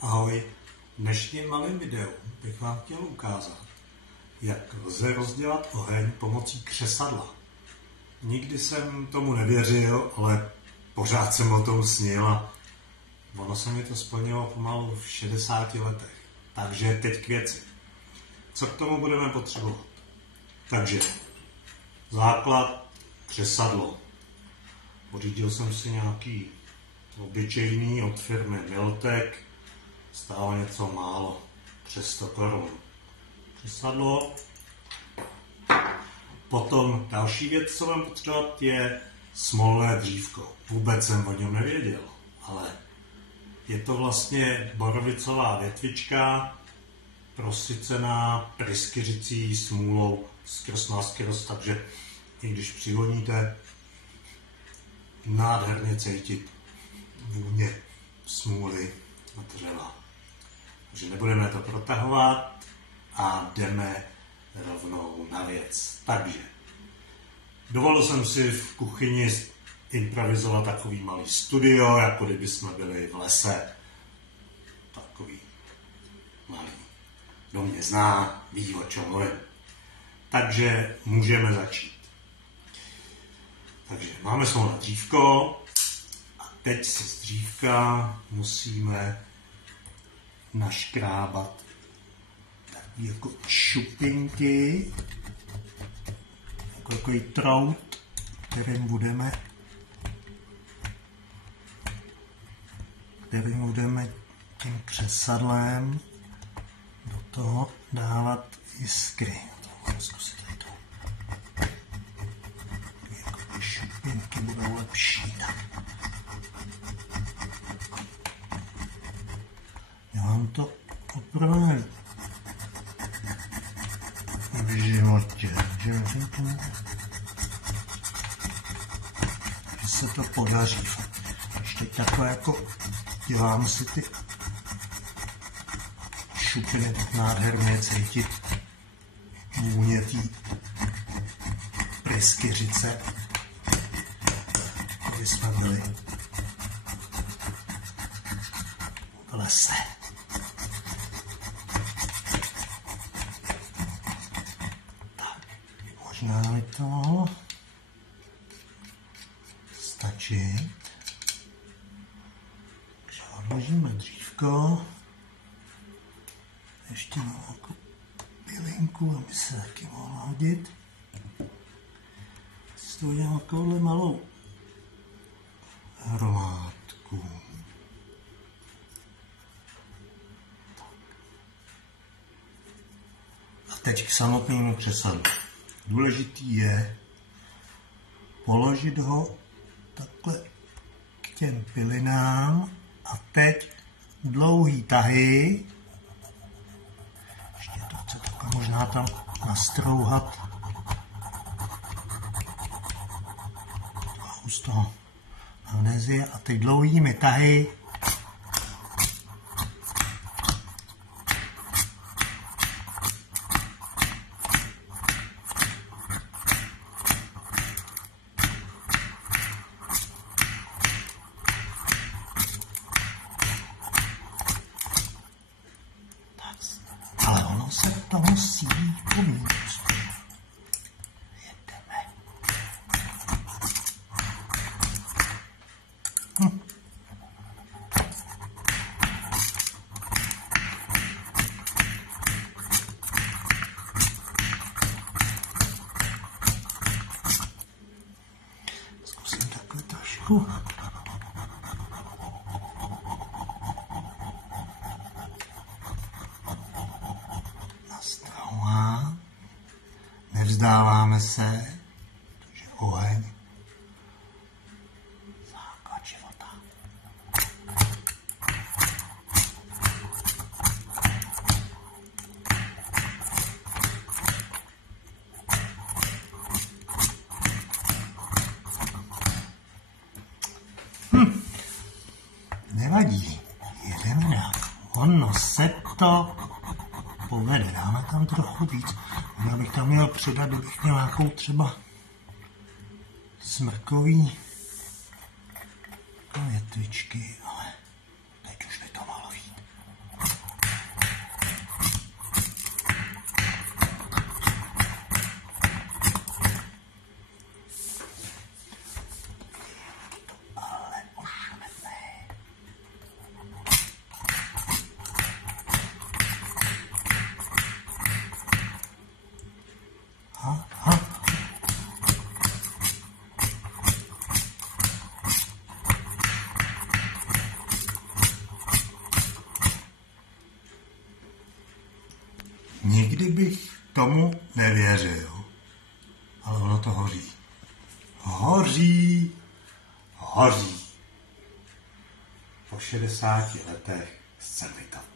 Ahoj, v dnešním malém videu bych vám chtěl ukázat, jak lze rozdělat oheň pomocí křesadla. Nikdy jsem tomu nevěřil, ale pořád jsem o tom snil a ono se mi to splnilo pomalu v 60 letech. Takže teď k věci. Co k tomu budeme potřebovat? Takže základ křesadlo. Pořídil jsem si nějaký obyčejný od firmy Miltek. Stálo něco málo, přes 100 korun. Křesadlo. Potom další věc, co mám potřebovat, je smolné dřívko. Vůbec jsem o něm nevěděl, ale je to vlastně borovicová větvička, prosycená pryskyřicí smůlou skrz naskrz, takže i když přivoníte, nádherně cítit vůně smůly a dřeva. Takže nebudeme to protahovat a jdeme rovnou na věc. Takže dovolil jsem si v kuchyni improvizovat takový malý studio, jako kdyby jsme byli v lese. Takový malý. Kdo mě zná, ví, o čem mluvím. Takže můžeme začít. Takže máme smolné dřívko a teď si z dřívka musíme naškrábat takový jako šupinky, jako takový trout, kterým budeme tím křesadlem do toho dávat jiskry. Zkusit tady to. Jako ty šupinky budou lepší. Dělám to poprvé v životě, že se to podaří. Ještě takhle jako dělám si ty šupiny tak nádherně cítit vůně tý pryskyřice, kde jsme byli v lese. Možná mi to stačí. Takže odložíme dřívko. Ještě mám nějakou bylinku, aby se taky mohla hodit. Si to udělám takovouhle malou hromádku. A teď k samotnému křesadlu. Důležitý je položit ho takhle k těm pilinám a teď dlouhý tahy. Ještě to chci takhle možná tam nastrouhat trochu z toho magnézie a teď dlouhými tahy se to musí umít. Jedeme. Zkusím takhle trošku. Nevzdáváme se, protože oheň základ života. Nevadí, jedeme dál. Ono se to povede, dáme tam trochu víc. Já bych tam měl přidat, kdybych měl nějakou třeba smrkový větvičky, ale teď už by to malo jít. ale ono to hoří. Hoří. Po 60 letech jsem vytah.